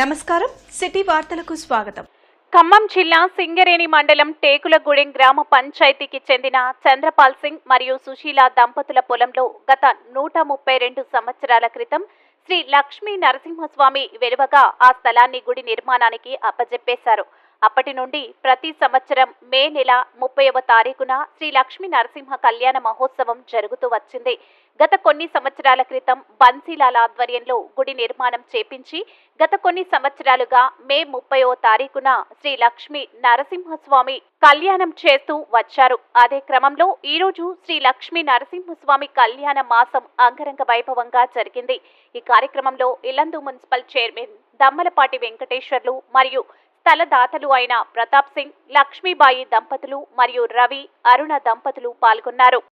నమస్కారం సిటీ వార్తలకు స్వాగతం. ఖమ్మం జిల్లా సింగరేణి మండలం టేకులగూడెం గ్రామ పంచాయతీకి చెందిన చంద్రపాల్ సింగ్ మరియు సుశీల దంపతుల పొలంలో గత 132 సంవత్సరాల క్రితం శ్రీ లక్ష్మీ నరసింహస్వామి వెలువగా ఆ స్థలాన్ని గుడి నిర్మాణానికి అప్పజెప్పేశారు. అప్పటి నుండి ప్రతి సంవత్సరం మే నెల 30వ తారీఖున శ్రీ లక్ష్మీ నరసింహ కళ్యాణ మహోత్సవం జరుగుతూ వచ్చింది. గత కొన్ని సంవత్సరాల క్రితం బన్సీలాల ఆధ్వర్యంలో గుడి నిర్మాణం చేపించి గత కొన్ని సంవత్సరాలుగా మే 30వ తారీఖున శ్రీ లక్ష్మీ నరసింహస్వామి కళ్యాణం చేస్తూ వచ్చారు. అదే క్రమంలో ఈ రోజు శ్రీ లక్ష్మీ నరసింహస్వామి కళ్యాణ మాసం అంగరంగ వైభవంగా జరిగింది. ఈ కార్యక్రమంలో ఇల్లందు మున్సిపల్ చైర్మన్ దమ్మలపాటి వెంకటేశ్వర్లు మరియు స్థలదాతలు అయిన ప్రతాప్ సింగ్, లక్ష్మీబాయి దంపతులు మరియు రవి, అరుణ దంపతులు పాల్గొన్నారు.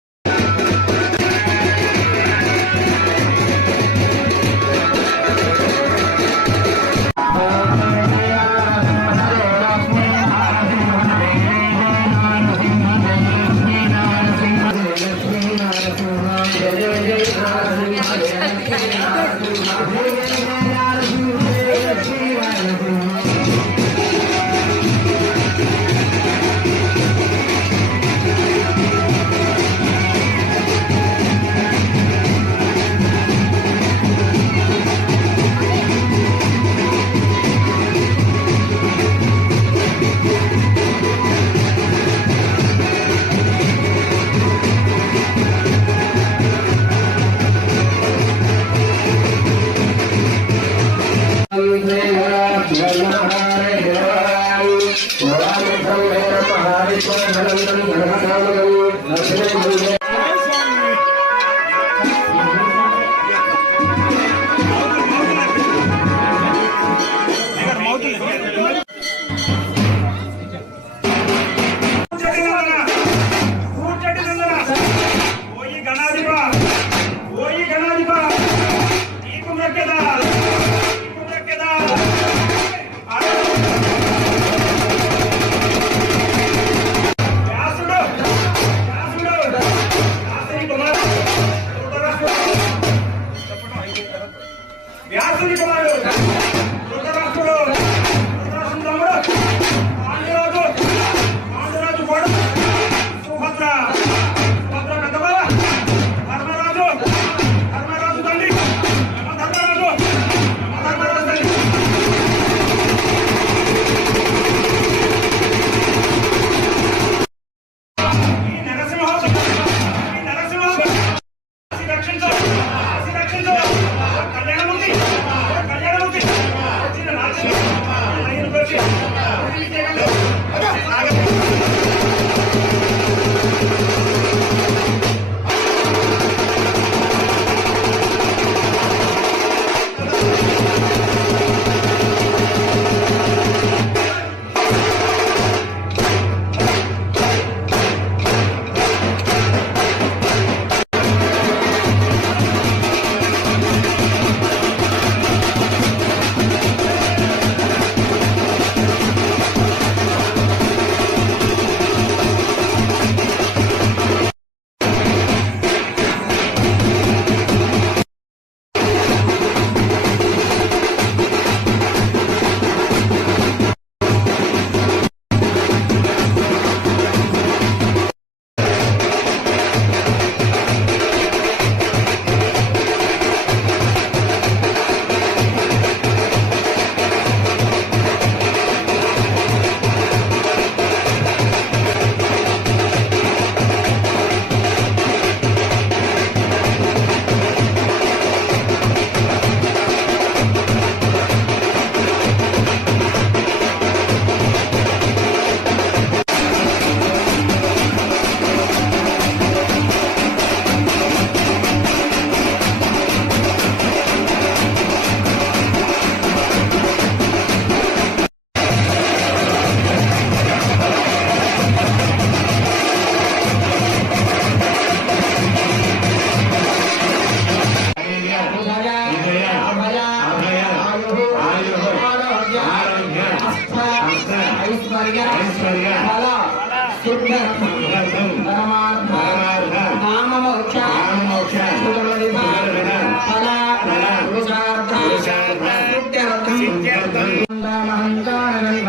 सिद्ध्यर्थं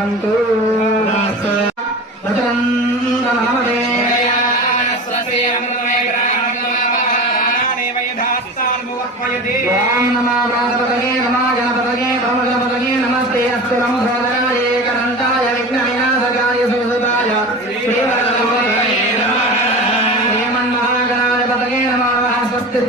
भवन्तु ओम नमो गणपतये नमः गणपतये ब्रह्मगणपतये नमस्ते अस्तु लंबोदराय एकदन्ताय विघ्नविनाशकाय सुसुताय श्रीवरदे नमः श्रीमन्महागणाधिपतये नमः स्वस्ति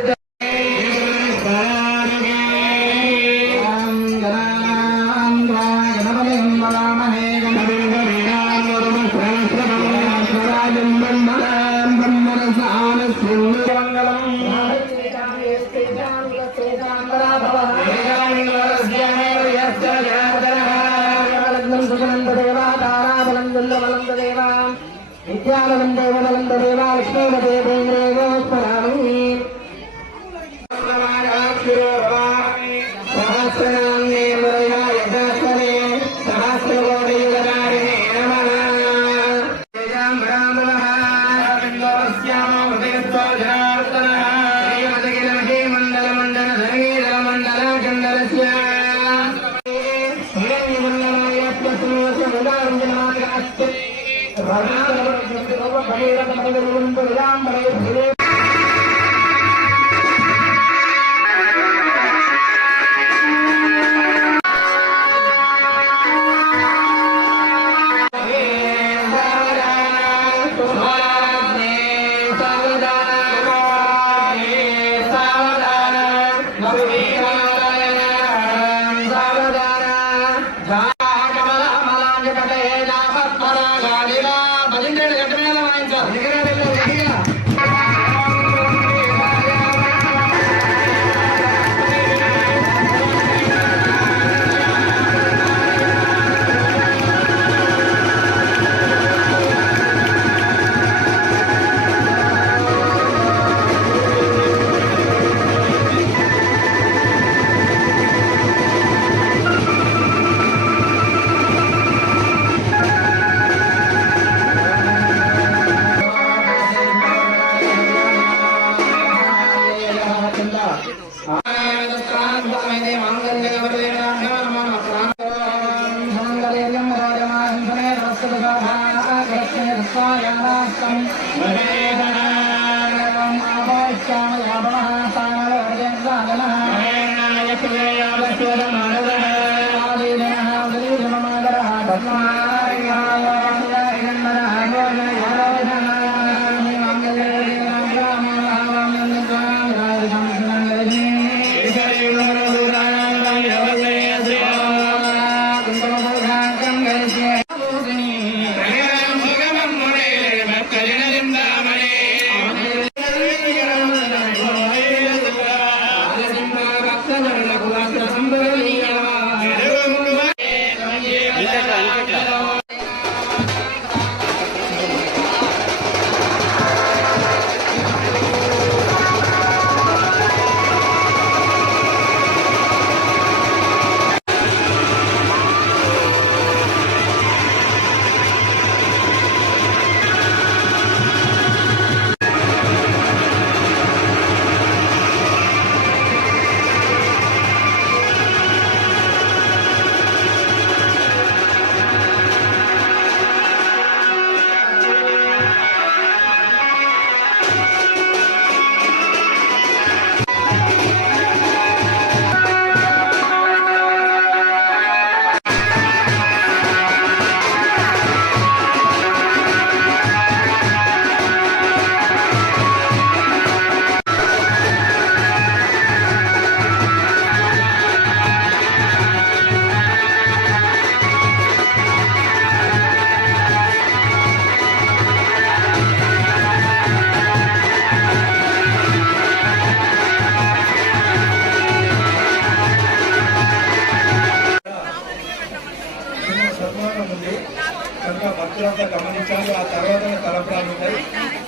భక్తులంతా గమనించాలి. ఆ తర్వాత తలప్రాలు ఉంటాయి.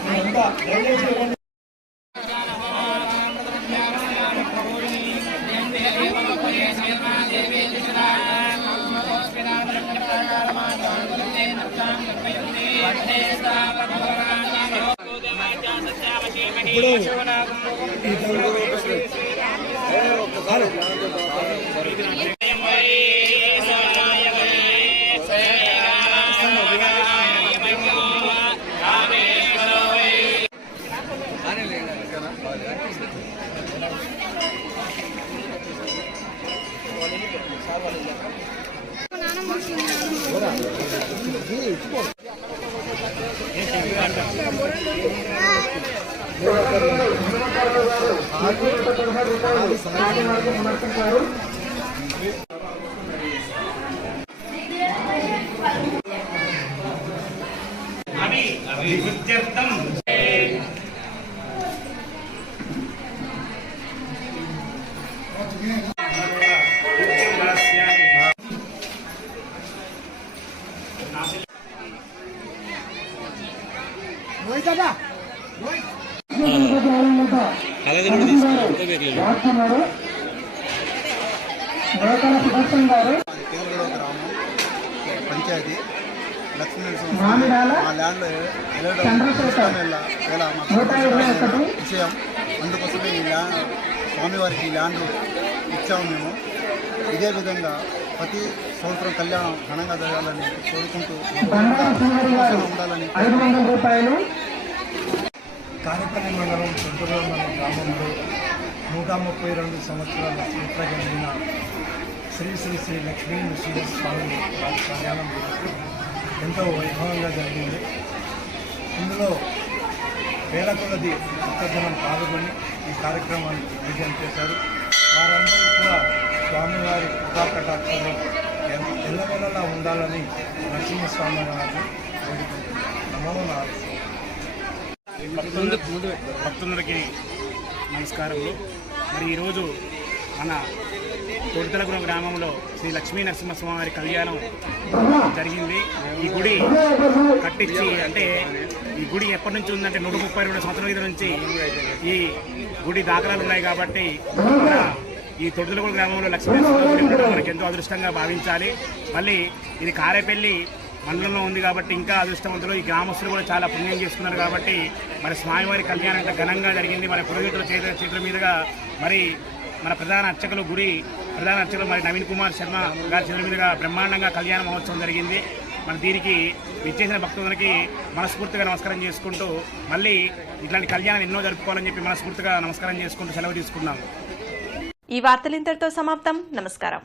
మీరంతా దయచేసి ఇప్పుడు అభివృద్ధ్యర్థం కేంద్రంలో గ్రామం పంచాయతీ లక్ష్మీనరసింహ మా ల్యాండ్లో విషయం అందుకోసమే ఈ ల్యాండ్ స్వామివారికి ల్యాండ్ ఇచ్చాము మేము. ఇదే విధంగా ప్రతి సంవత్సరం కళ్యాణం ఘనంగా జరగాలని కోరుకుంటూ ఉండాలని. కారేపల్లి మండలం పెద్దగూడెం గ్రామంలో 132 సంవత్సరాల చరిత్ర కలిగిన శ్రీ శ్రీ శ్రీ లక్ష్మీ నృసింహ స్వామి వారి కళ్యాణం ఎంతో వైభవంగా జరిగింది. ఇందులో వేల కొలది భక్తజనం పాల్గొని ఈ కార్యక్రమాన్ని విజయం చేశారు. వారందరూ కూడా స్వామివారి కృపాకటాక్షలు ఎల్లవెల్లలా ఉండాలని నరసింహస్వామి వారిని వేడుకుంటున్నారు. నమో నారాయణ. భక్తులందరికీ నమస్కారములు. మరి ఈరోజు మన తొడితలపురం గ్రామంలో శ్రీ లక్ష్మీ నరసింహస్వామి వారి కళ్యాణం జరిగింది. ఈ గుడి కట్టించి అంటే ఈ గుడి ఎప్పటి నుంచి ఉందంటే 132 సంవత్సరాల క్రితం నుంచి ఈ గుడి దాఖలాలు ఉన్నాయి. కాబట్టి మన ఈ తొడితలపురం గ్రామంలో లక్ష్మీ నరసింహ గుడి ఉండడం మనకి ఎంతో అదృష్టంగా భావించాలి. మళ్ళీ ఇది కారేపల్లి మండలంలో ఉంది కాబట్టి ఇంకా అదృష్టవంతులు. ఈ గ్రామస్తులు కూడా చాలా పుణ్యం చేసుకున్నారు కాబట్టి మరి స్వామివారి కళ్యాణం అంటే ఘనంగా జరిగింది. మన పురోహితుల చేతుల మీదుగా మరి మన ప్రధాన అర్చకులు మరి నవీన్ కుమార్ శర్మ గారి చేతుల మీదుగా బ్రహ్మాండంగా కళ్యాణ మహోత్సవం జరిగింది. మన దీనికి విచ్చేసిన భక్తులకి మనస్ఫూర్తిగా నమస్కారం చేసుకుంటూ మళ్ళీ ఇట్లాంటి కళ్యాణాలు ఎన్నో జరుపుకోవాలని చెప్పి మనస్ఫూర్తిగా నమస్కారం చేసుకుంటూ సెలవు తీసుకున్నాము. ఈ వార్తలు ఇంతటితో సమాప్తం. నమస్కారం.